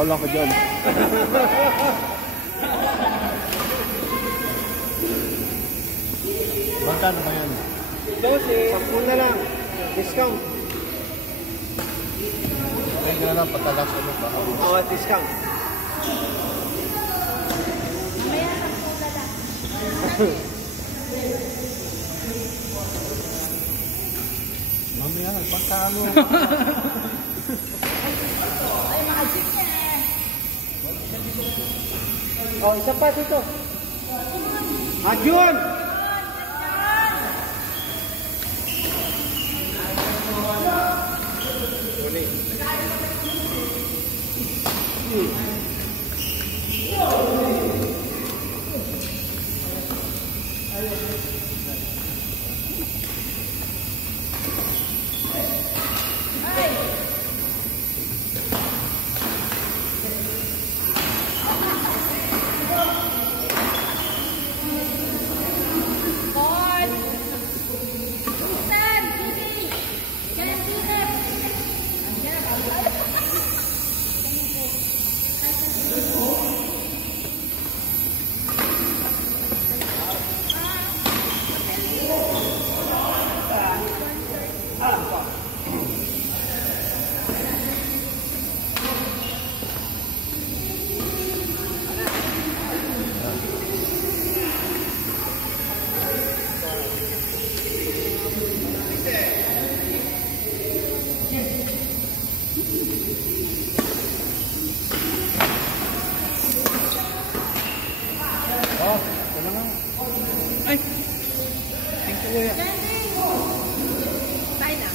Wala ka dyan. Magkano ba yan? 12. 10 na lang. Discount. Pwede na lang patalas ano pa. Oo, discount. Mamaya, pagkano? Ay, magic niya. Oh, isa pa dito. Jun! Ay! Thank you, kuya. Tayo na.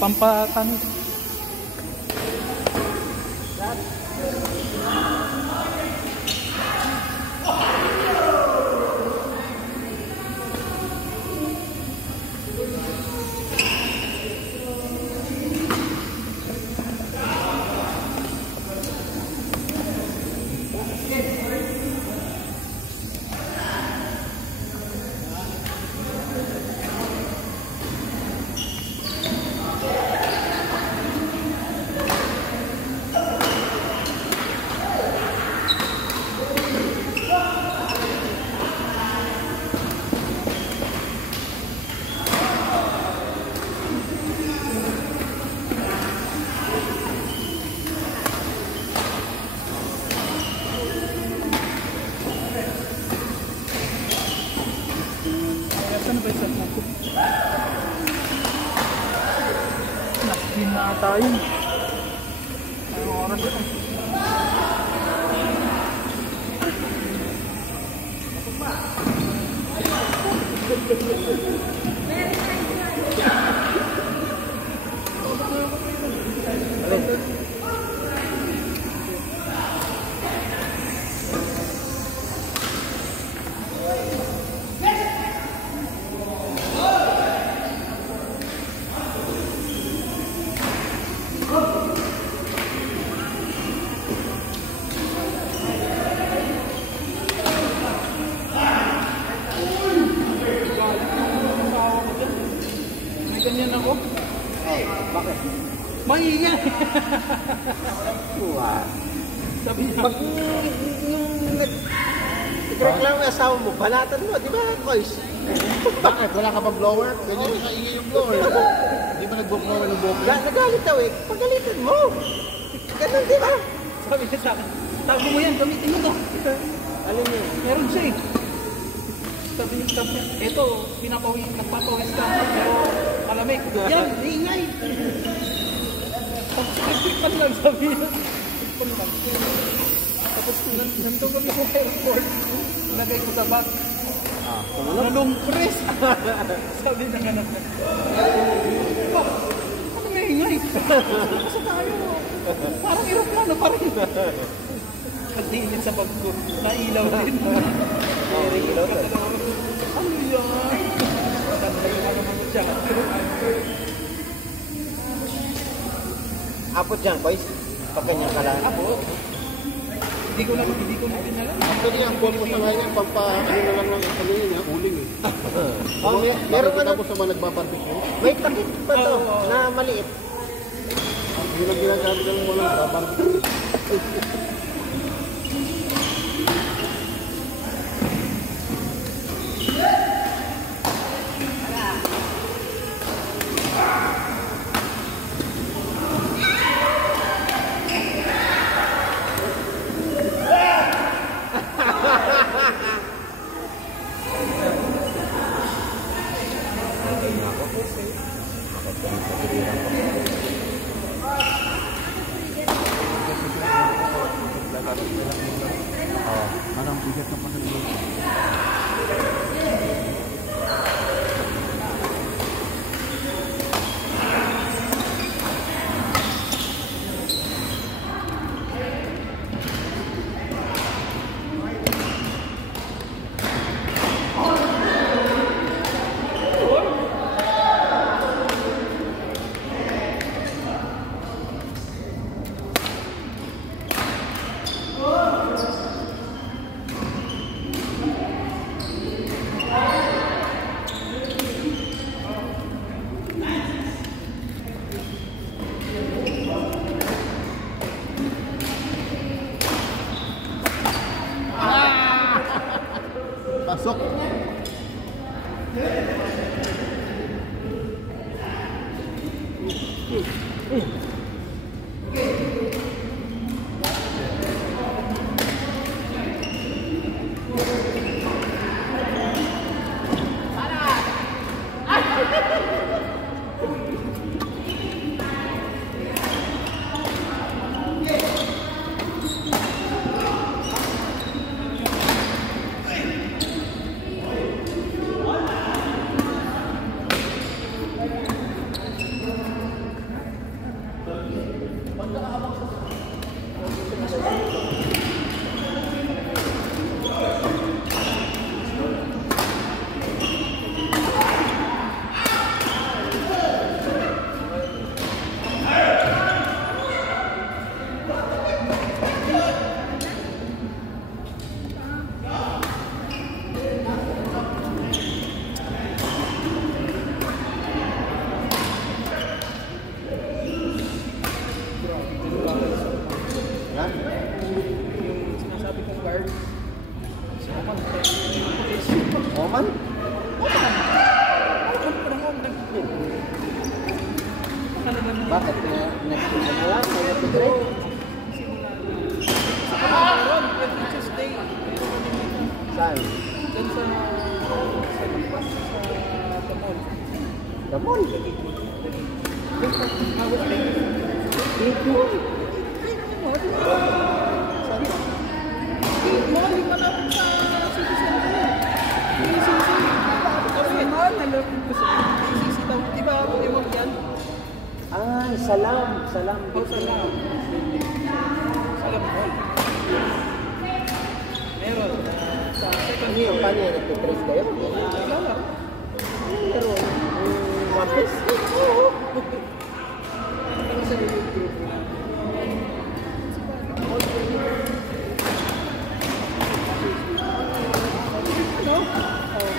Pampatan. Saan ba isa na po? Nakin na tayo. Anong oras ito? Ganyan ako. Bakit? Maingay. Wow. Sabi niya. Pag yung nag-reklamo yung asawa mo, balatan mo, di ba, Kois? Bakit? Wala ka pa blower? Ganyan yung kaingay yung blower. Hindi ba nag-blower ng buhok? Nagalit daw eh. Pagalitan mo. Ganun, di ba? Sabi niya sa akin, tago mo yan, gamitin mo to. Alam niyo, Meron siya eh. Sabi niya, eto, nagpapawis ka, pero malamig. Yan, ingay. Pag-trip lang sabi niya. Tapos nandun kami sa airport. Lagay ko sa bag. Nalungpres. Sabi ng anak na. Ano may ingay? Kasi tayo. Parang aeroplano pa rin. Pagtingin sa bag ko, nailaw din. ilaw to. Ano yan? Tandang na naman siya. Apot dyan, Kois. Pag ganyan ka lang. Abot. Hindi ko na din alam. Actually, ang goal ko sa ngayon, ano na lang ng kanina niya, uling eh. Oh, meron ano, Tapos naman nagbabarbecue. may takip pa to, na maliit. Yun ang ginagamit ng mga nagbabarbecue. Parang bigat ng pasalubong. Pasok. Yung sinasabi kong guard. Oman. Oman? Bakit? Nag-simula na lang? Nag-trade? Meron, every Tuesday. Saan? Diyan sa labas, sa mall. Damol? Hawak din. Saan ba? Mall, yung malapit sa city center. PCC. Kasi mall, nalapit ko sa PCC daw. Di ba yung mall yan? Ay, Salam. Salam. O Salam. Salam mall. Meron. Sa second Ano yung kanya? Nagtitrace kayo? Wala. Meron. One Piece? Oo. Ano sa group group? Ano?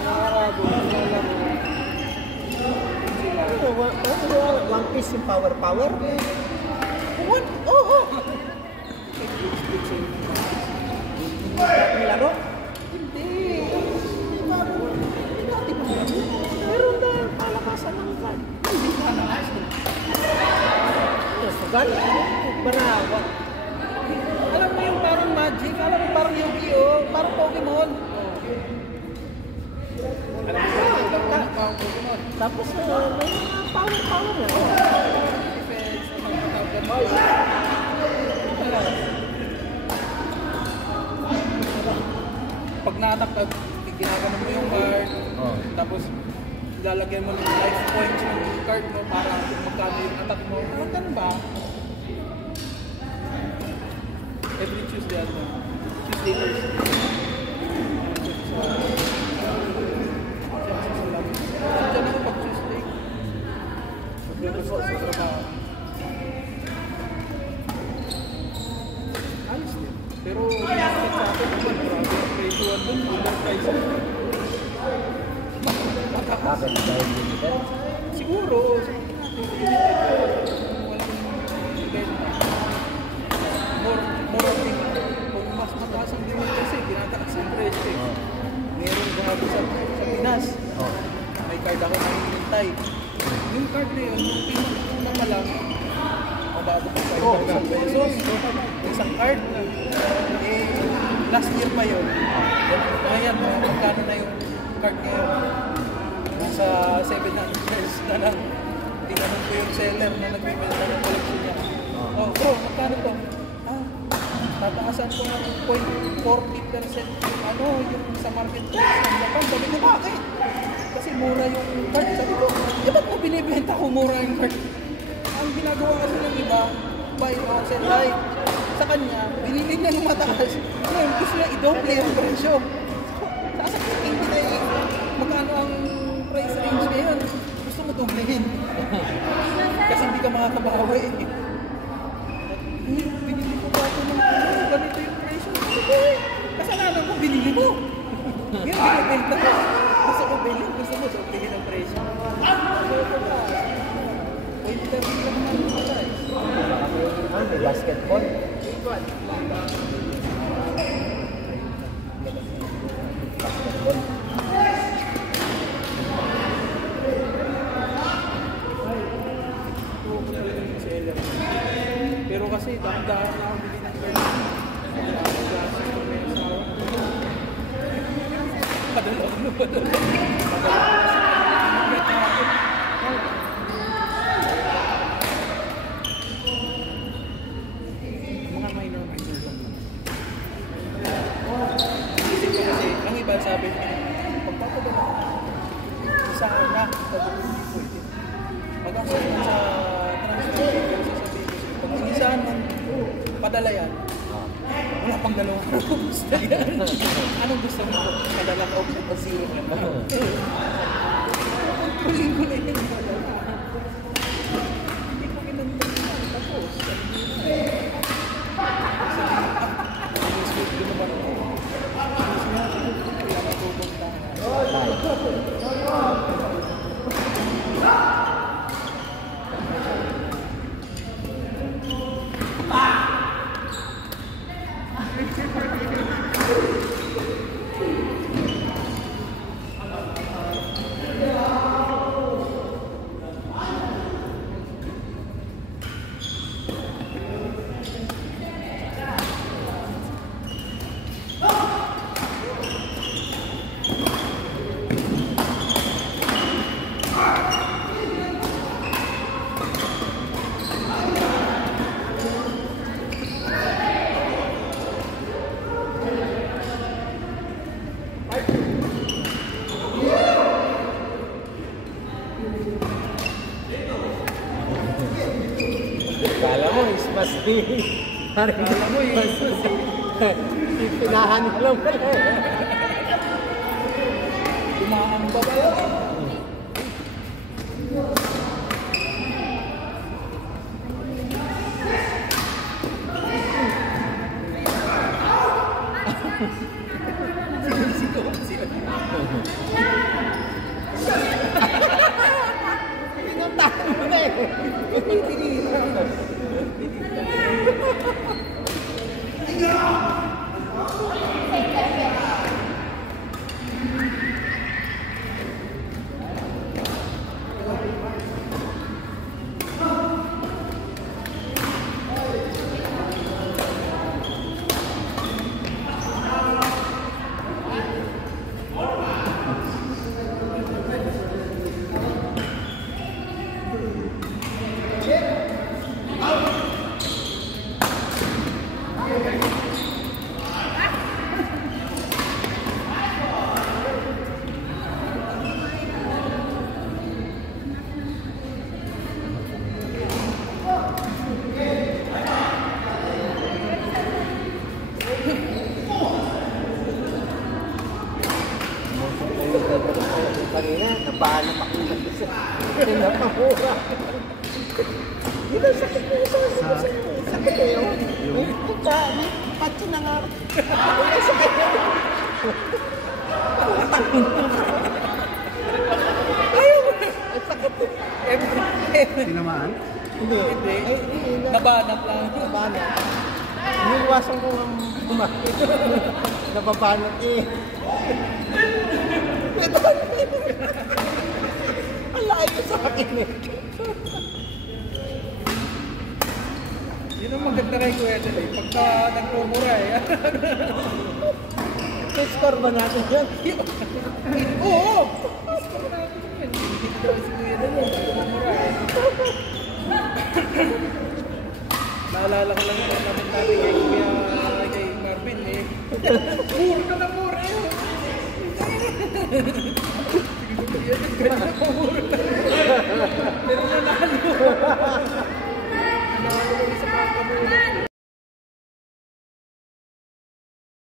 Mga Arabo. One Piece yung power? What? Oo. Dating laro? Hindi. Dati pa lang. Meron dahil palakasan ng kan. Hindi ka na ice. Sugal? Barawa. Alam mo yung parang Magic, alam mo parang Yu-Gi-Oh, parang Pokemon. Alam mo parang Pokemon. Tapos may mga power na. Defense, pag na-attack ka, ginaganon mo yung card, tapos lalagyan mo ng life points yung card mo para magkano yung attack mo. Ganun ba? Every Tuesday ano? Tuesday first. Diyan ako pag Tuesday. Pag-report sa trabaho. Pero nakakit sa akin naman, grabe ang presyoan dun, overprice. Bakit dahil limited? Siguro, sabihin natin, walang benta. More of it. Kung mas mataas ang limit kasi, tinataas ang presyo eh. Meron grabe sa Pinas. May card ako na hinintay. Yung card na yun, yung pinakuna pa lang, mabago pa 5,000 pesos. Isang card. Eh, last year pa yun. Ngayon, magkano na yung card ngayon? Nasa 700 pesos na lang. Tinanong ko yung seller na nagbibenta ng collection niya. Oh, bro, magkano to? Tataasan ko ng 0.40% yung sa market price ng Japan. Sabi ko, bakit? Kasi mura yung card. Sabi ko, ba't mo binibenta ko mura yung card? Ang ginagawa kasi ng iba, buy or sell high. Sa kanya, binili niya ng mataas. Ngayon, gusto niya i-double yung presyo. Sasakitin kita eh. Magkano ang price range ngayon? Gusto mo doblehin. Kasi hindi ka makakabawi eh. Binili ko ba ito ng ganito yung presyo? Kasalanan mo, binili mo. Ngayon, binibenta ko. Gusto ko bilhin, gusto mo doblehin ang presyo. Pwede ka rin lang naman sa guys. May basketball. Pero kasi dahan-dahan na ako bili ng mga minor lang. Isip ko kasi, ang iba sabi, pagpapadala ka sa anak, hindi pwede. Pag-asa sa transfer, pag inisahan mo, padala yan. Wala pang dalawang gusto yan. Anong gusto mo? Padala ka o pasiro ka ba? Kuling ko na yun. Hindi ko kinandahan. Tapos, Kala mo, ismas di. Kala mo, ismas di. Pinahan mo lang pala. Umaamba ba yun? Pinuntahan mo na eh. yung... Patso na nga. Tinamaan? Hindi. Nabanat lang. Nabanat. Iniiwasan ko ang bumakit. Nababanat eh. Ang layo sa akin eh. Yun ang maganda kay Kuya Del eh. Pagka nagpumura eh. May score ba natin yan? Oo! Score natin yun. Hindi daw si Kuya Del eh. Nagpumura eh. Naalala ko lang yung namin natin kay Marvin eh. Mura ka na mura eh. Yan ang ganda na mura na. Pero nanalo. Nanalo kami sa pagkamura.